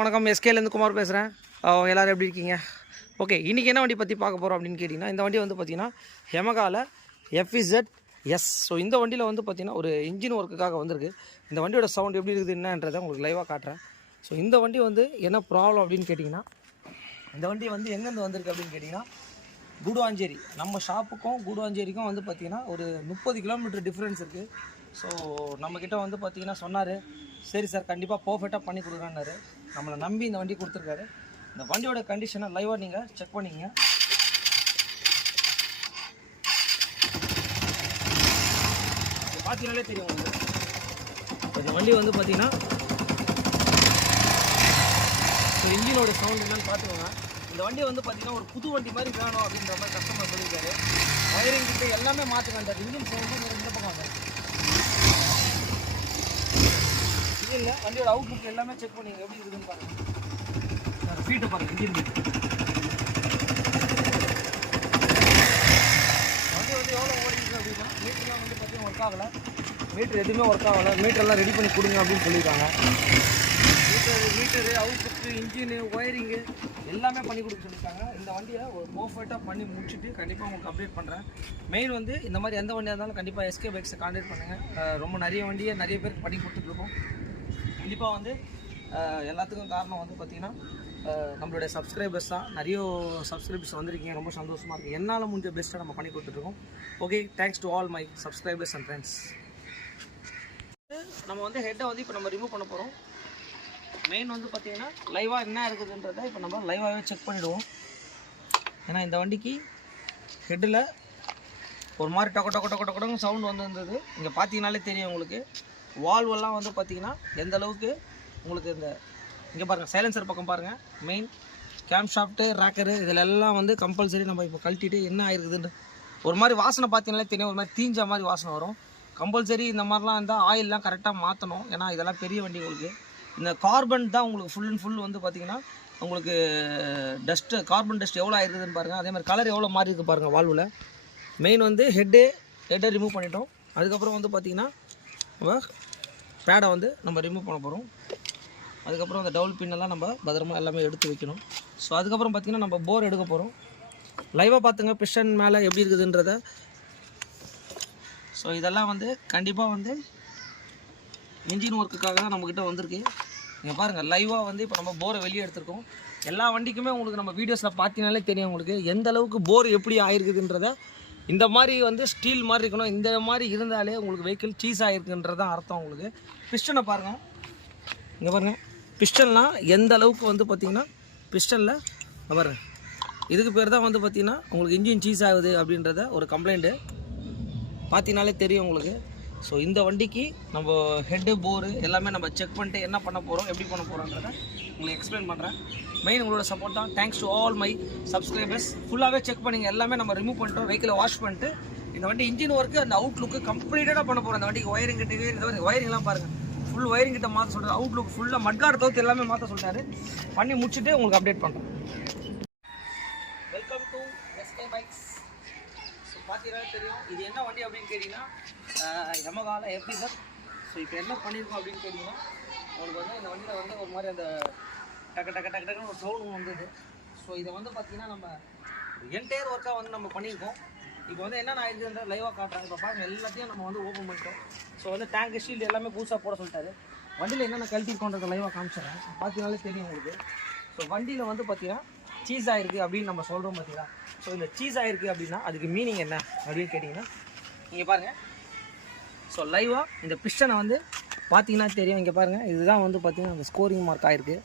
வணக்கம், எஸ்கேலேருந்து குமார் பேசுகிறேன். எல்லோரும் எப்படி இருக்கீங்க? ஓகே, இன்றைக்கி என்ன வண்டி பற்றி பார்க்க போகிறோம் அப்படின்னு கேட்டிங்கன்னா, இந்த வண்டி வந்து பார்த்திங்கன்னா யமகாவில் FZ S. ஸோ இந்த வண்டியில் வந்து பார்த்திங்கன்னா ஒரு இன்ஜின் ஒர்க்குக்காக வந்திருக்கு. இந்த வண்டியோட சவுண்ட் எப்படி இருக்குது என்னன்றதை உங்களுக்கு லைவாக காட்டுறேன். ஸோ இந்த வண்டி வந்து என்ன ப்ராப்ளம் அப்படின்னு கேட்டிங்கன்னா, இந்த வண்டி வந்து எங்கேருந்து வந்திருக்கு அப்படின்னு கேட்டிங்கன்னா, கூடுவாஞ்சேரி, நம்ம ஷாப்புக்கும் கூடுவாஞ்சேரிக்கும் வந்து பார்த்திங்கன்னா ஒரு 30 கிலோமீட்டர் டிஃப்ரென்ஸ் இருக்குது. ஸோ நம்மக்கிட்ட வந்து பார்த்திங்கன்னா சொன்னார், சரி சார் கண்டிப்பாக பர்ஃபெக்டாக பண்ணி கொடுக்குறான்னாரு. நம்மளை நம்பி இந்த வண்டி கொடுத்துருக்காரு. இந்த வண்டியோட கண்டிஷனை லைவாக நீங்கள் செக் பண்ணிங்க. பார்த்தீங்கனாலே தெரியும் உங்களுக்கு. இந்த வண்டி வந்து பார்த்தீங்கன்னா இன்ஜினோட சவுண்ட் என்னன்னு பார்த்துக்கோங்க. இந்த வண்டி வந்து பார்த்தீங்கன்னா ஒரு புது வண்டி மாதிரி வேணும் அப்படின்ற மாதிரி கஸ்டமர் சொல்லியிருக்காரு. வயரிங் கிட்ட எல்லாமே மாற்றுக்காண்டார். இன்ஜின் சவுண்டு இந்த பக்கம் வந்தார். இது இல்லை, வண்டியோட அவுட்லுக் எல்லாமே செக் பண்ணிங்க எப்படி இருக்குதுன்னு பாருங்கள். ஃபீட்டை பாருங்கள், இன்ஜின் ஃபீட். வண்டி வந்து எவ்வளோ ஓடிருக்கு அப்படின்னா, மீட்டர்லாம் வந்து பார்த்தீங்கன்னா ஒர்க் ஆகலை. மீட்டர் எதுவுமே ஒர்க் ஆகலை. மீட்டர்லாம் ரெடி பண்ணி கொடுங்க அப்படின்னு சொல்லியிருக்காங்க. மீட்டரு அவுட்லுக்கு இன்ஜினு ஒயரிங்கு எல்லாமே பண்ணி கொடுக்க சொல்லியிருக்காங்க. இந்த வண்டியை ஒரு பர்ஃபெக்டாக பண்ணி முடிச்சுட்டு கண்டிப்பாக உங்களுக்கு அப்டேட் பண்ணுறேன். மெயின் வந்து இந்த மாதிரி எந்த வண்டியாக இருந்தாலும் கண்டிப்பாக எஸ்கே பைக்ஸை கான்டாக்ட் பண்ணுங்கள். ரொம்ப நிறைய வண்டியை நிறைய பேருக்கு பண்ணி கொடுத்துட்ருக்கோம். கண்டிப்பாக வந்து எல்லாத்துக்கும் காரணம் வந்து பார்த்திங்கன்னா நம்மளுடைய சப்ஸ்கிரைபர்ஸ் தான். நிறைய சப்ஸ்கிரைபர்ஸ் வந்திருக்கீங்க, ரொம்ப சந்தோஷமாக இருக்குது. என்னால் முடிஞ்ச பெஸ்ட்டாக நம்ம பண்ணி கொடுத்துட்ருக்கோம். Okay, thanks to all my subscribers and friends. நம்ம வந்து ஹெட்டை வந்து இப்போ நம்ம ரிமூவ் பண்ண போகிறோம். மெயின் வந்து பார்த்திங்கன்னா லைவாக என்ன இருக்குதுன்றதை இப்போ நம்ம லைவாகவே செக் பண்ணிவிடுவோம். ஏன்னா இந்த வண்டிக்கு ஹெட்டில் ஒரு மாதிரி டொக்க டொக்க டொக்க டொக்கடங்கு சவுண்டு வந்துருந்தது. இங்கே பார்த்தீங்கனாலே தெரியும் உங்களுக்கு. வால்வெல்லாம் வந்து பார்த்திங்கன்னா எந்த அளவுக்கு உங்களுக்கு இந்த இங்கே பாருங்கள், சைலன்சர் பக்கம் பாருங்கள். மெயின் கேம் ஷாஃப்ட்டு ரேக்கரு இதில் எல்லாம் வந்து கம்பல்சரி நம்ம இப்போ கழட்டிட்டு என்ன ஆயிருக்குதுன்னு ஒரு மாதிரி வாசனை பார்த்தீங்கனாலே தெரியும். ஒரு மாதிரி தீஞ்ச மாதிரி வாசனை வரும். கம்பல்சரி இந்த மாதிரிலாம் இருந்தால் ஆயிலெலாம் கரெக்டாக மாற்றணும். ஏன்னா இதெல்லாம் பெரிய வண்டி. உங்களுக்கு இந்த கார்பன் தான் உங்களுக்கு ஃபுல் அண்ட் ஃபுல் வந்து பார்த்திங்கன்னா உங்களுக்கு டஸ்ட்டு, கார்பன் டஸ்ட் எவ்வளோ ஆயிருக்குதுன்னு பாருங்கள். அதே மாதிரி கலர் எவ்வளோ மாறி இருக்குது பாருங்கள் வால்வில். மெயின் வந்து ஹெட்டை ரிமூவ் பண்ணிட்டோம். அதுக்கப்புறம் வந்து பார்த்திங்கன்னா நம்ம பேடை வந்து நம்ம ரிமூவ் பண்ண போகிறோம். அதுக்கப்புறம் அந்த டவுல் பின்னெல்லாம் நம்ம பத்திரமா எல்லாமே எடுத்து வைக்கணும். ஸோ அதுக்கப்புறம் பார்த்திங்கன்னா நம்ம போர் எடுக்க போகிறோம். லைவாக பார்த்துங்க பிஸ்டன் மேலே எப்படி இருக்குதுன்றத. ஸோ இதெல்லாம் வந்து கண்டிப்பாக வந்து இன்ஜின் ஒர்க்குக்காக தான் நம்மக்கிட்ட வந்திருக்கு. நீங்கள் பாருங்கள், லைவாக வந்து இப்போ நம்ம போரை வெளியே எடுத்துருக்கோம். எல்லா வண்டிக்குமே உங்களுக்கு நம்ம வீடியோஸில் பார்த்தீங்கனாலே தெரியும் உங்களுக்கு எந்த அளவுக்கு போர் எப்படி ஆகிருக்குதுன்றத. இந்த மாதிரி வந்து ஸ்டீல் மாதிரி இருக்கணும். இந்த மாதிரி இருந்தாலே உங்களுக்கு வெஹிக்கிள் சீஸ் ஆகிருக்குன்றதான் அர்த்தம். உங்களுக்கு பிஸ்டனை பாருங்கள், இங்கே பாருங்கள். பிஸ்டன்லாம் எந்த அளவுக்கு வந்து பார்த்திங்கன்னா பிஸ்டனில் பாருங்கள், இதுக்கு பேர் தான் வந்து பார்த்திங்கன்னா உங்களுக்கு இன்ஜின் சீஸ் ஆகுது அப்படின்றத ஒரு கம்ப்ளைண்ட்டு பார்த்தீங்கனாலே தெரியும் உங்களுக்கு. ஸோ இந்த வண்டிக்கு நம்ம ஹெட்டு போரு எல்லாமே நம்ம செக் பண்ணிட்டு என்ன பண்ண போகிறோம், எப்படி பண்ண போகிறோன்றதை உங்களுக்கு எக்ஸ்பிளைன் பண்ணுறேன். மெயின் உங்களோட சப்போர்ட் தான். Thanks to all my subscribers. ஃபுல்லாகவே செக் பண்ணிங்க, எல்லாமே நம்ம ரிமூவ் பண்ணிட்டோம். வெஹிக்கிளை வாஷ் பண்ணிட்டு இந்த வண்டி இன்ஜின் ஒர்க்கு அந்த அவுட்லுக்கு கம்ப்ளீட்டாக பண்ண போகிறோம். இந்த வண்டிக்கு ஒயரிங் கிட்டே இந்த ஒயரிங்லாம் பாருங்கள், ஃபுல் ஒயரிங் கிட்ட மாற்ற சொல்கிறார். அவுட்லுக் ஃபுல்லாக மட்கார்டு தவிர்த்து எல்லாமே மாற்ற சொல்லிட்டாரு. பண்ணி முடிச்சுட்டு உங்களுக்கு அப்டேட் பண்ணுறேன். Welcome to SK bikes. So பார்த்தீங்கன்னா தெரியும் இது என்ன வண்டி அப்படின்னு கேட்டிங்கன்னா யமகாவில் FZ. ஸோ இப்போ என்ன பண்ணியிருக்கோம் அப்படின்னு கேட்டிங்கன்னா உங்களுக்கு வந்து இந்த வண்டியில் வந்து ஒரு மாதிரி அந்த டக்கு டக்கு டக்கு டக்குன்னு ஒரு சவுண்ட் வந்தது. ஸோ இதை வந்து பார்த்திங்கன்னா நம்ம என்டையர் ஒர்க்காக வந்து நம்ம பண்ணியிருக்கோம். இப்போ வந்து என்னென்ன ஆயிடுச்சுன்ற லைவாக காட்டுறாங்க. இப்போ பாருங்கள், எல்லாத்தையும் நம்ம வந்து ஓப்பன் பண்ணிட்டோம். ஸோ வந்து டேங்க் ஷீல்டு எல்லாமே புதுசாக போட சொல்லிட்டாரு. வண்டியில் என்னென்ன கழட்டிருக்கோன்றதை லைவாக காமிச்சிடுறேன். பார்த்தீங்கனாலே தெரியும் உங்களுக்கு. ஸோ வண்டியில் வந்து பார்த்திங்கன்னா சீஸ் ஆகிருக்கு அப்படின்னு நம்ம சொல்கிறோம் பார்த்தீங்களா. ஸோ இந்த சீஸ் ஆகிருக்கு அப்படின்னா அதுக்கு மீனிங் என்ன அப்படின்னு கேட்டிங்கன்னா நீங்கள் பாருங்கள். ஸோ லைவாக இந்த பிஸ்டனை வந்து பார்த்தீங்கன்னா தெரியும். இங்கே பாருங்கள், இதுதான் வந்து பார்த்திங்கன்னா அந்த ஸ்கோரிங் மார்க் ஆகிருக்கு.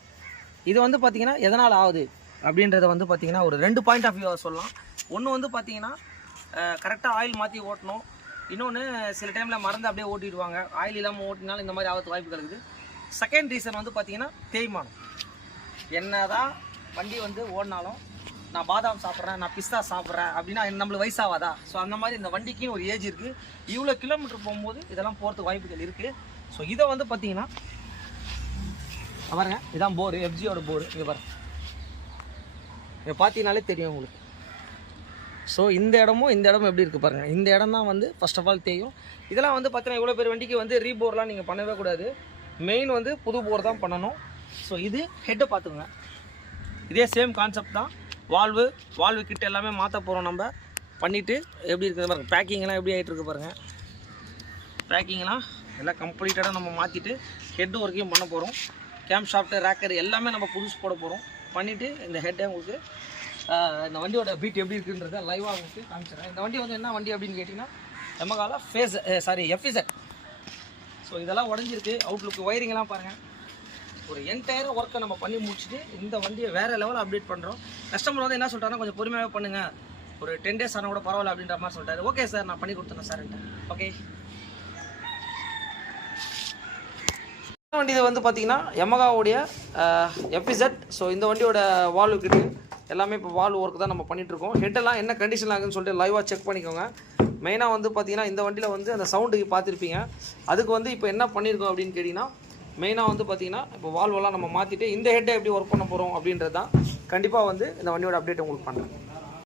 இது வந்து பார்த்திங்கன்னா எதனால் ஆகுது அப்படின்றத வந்து பார்த்திங்கன்னா ஒரு 2 பாயிண்ட் ஆஃப் வியூ சொல்லலாம். ஒன்று வந்து பார்த்திங்கன்னா கரெக்டாக ஆயில் மாற்றி ஓட்டணும். இன்னொன்று சில டைமில் மறந்து அப்படியே ஓட்டிடுவாங்க. ஆயில் இல்லாமல் ஓட்டினாலும் இந்த மாதிரி ஆபத்து வாய்ப்பு இருக்குது. செகண்ட் ரீசன் வந்து பார்த்திங்கன்னா தேய்மானம். என்ன தான் வண்டி வந்து ஓடினாலும் நான் பாதாம் சாப்பிட்றேன், நான் பிஸ்தா சாப்பிட்றேன் அப்படின்னா நம்மளுக்கு வயசாகாதா? ஸோ அந்த மாதிரி இந்த வண்டிக்குன்னு ஒரு ஏஜ் இருக்குது. இவ்வளோ கிலோமீட்டர் போகும்போது இதெல்லாம் போகிறதுக்கு வாய்ப்புகள் இருக்குது. ஸோ இதை வந்து பார்த்திங்கன்னா பாருங்க, இதான் போரு, FZயோட போரு. இங்கே பாருங்க, இதை பார்த்தீங்கனாலே தெரியும் உங்களுக்கு. ஸோ இந்த இடமும் எப்படி இருக்குது பாருங்கள். இந்த இடம் தான் வந்து ஃபர்ஸ்ட் ஆஃப் ஆல் தேயும். இதெல்லாம் வந்து பார்த்தீங்கன்னா இவ்வளோ பேர் வண்டிக்கு வந்து ரீபோர்லாம் நீங்கள் பண்ணவே கூடாது. மெயின் வந்து புது போர் தான் பண்ணணும். ஸோ இது ஹெட்டை பார்த்துக்கோங்க. இதே சேம் கான்செப்ட் தான். வால்வு கிட்ட எல்லாமே மாற்ற போகிறோம் நம்ம. பண்ணிவிட்டு எப்படி இருக்குது பாருங்கள். பேக்கிங்லாம் எப்படி ஆகிட்டு இருக்கு பாருங்கள். பேக்கிங்லாம் எல்லாம் கம்ப்ளீட்டடாக நம்ம மாற்றிட்டு ஹெட் ஒர்க்கையும் பண்ண போகிறோம். கேம் ஷாஃப்ட்டு ரேக்கர் எல்லாமே நம்ம புதுசு போட போகிறோம். பண்ணிவிட்டு இந்த ஹெட்டை உங்களுக்கு இந்த வண்டியோட பீட் எப்படி இருக்குன்றதை லைவாக உங்களுக்கு காமிச்சிடுறேன். இந்த வண்டி வந்து என்ன வண்டி அப்படின்னு கேட்டிங்கன்னா Yamaha FZ. ஸோ இதெல்லாம் உடஞ்சிருக்கு. அவுட்லுக்கு ஒயரிங்கெல்லாம் பாருங்கள். ஒரு என்டையர் ஒர்க்கை நம்ம பண்ணி முடிச்சுட்டு இந்த வண்டியை வேறு லெவலில் அப்டேட் பண்ணுறோம். கஸ்டமர் வந்து என்ன சொல்லிட்டாங்கன்னா கொஞ்சம் பொறுமையாக பண்ணுங்கள், ஒரு 10 days ஆனால் கூட பரவாயில்ல அப்படின்ற மாதிரி சொல்லிட்டாரு. ஓகே சார், நான் பண்ணி கொடுத்துறேன் சார்ன்ட்டு. ஓகே, வண்டி இது வந்து பார்த்தீங்கன்னா Yamahaவுடைய FZ. ஸோ இந்த வண்டியோட வால்வு கிட்ட எல்லாமே இப்போ வால்வு ஒர்க் தான் நம்ம பண்ணிகிட்ருக்கோம். ஹெட்டெல்லாம் என்ன கண்டிஷனில் ஆகுதுன்னு சொல்லிட்டு லைவாக செக் பண்ணிக்கோங்க. மெயினாக வந்து பார்த்தீங்கன்னா இந்த வண்டியில் வந்து அந்த சவுண்டுக்கு பார்த்துருப்பீங்க. அதுக்கு வந்து இப்போ என்ன பண்ணியிருக்கோம் அப்படின்னு கேட்டிங்கன்னா, மெயினாக வந்து பார்த்தீங்கன்னா இப்போ வால்வெல்லாம் நம்ம மாற்றிட்டு இந்த ஹெட்டை எப்படி ஒர்க் பண்ண போகிறோம் அப்படின்றது தான் கண்டிப்பாக வந்து இந்த வண்டியோட அப்டேட் உங்களுக்கு பண்ணுறேன்.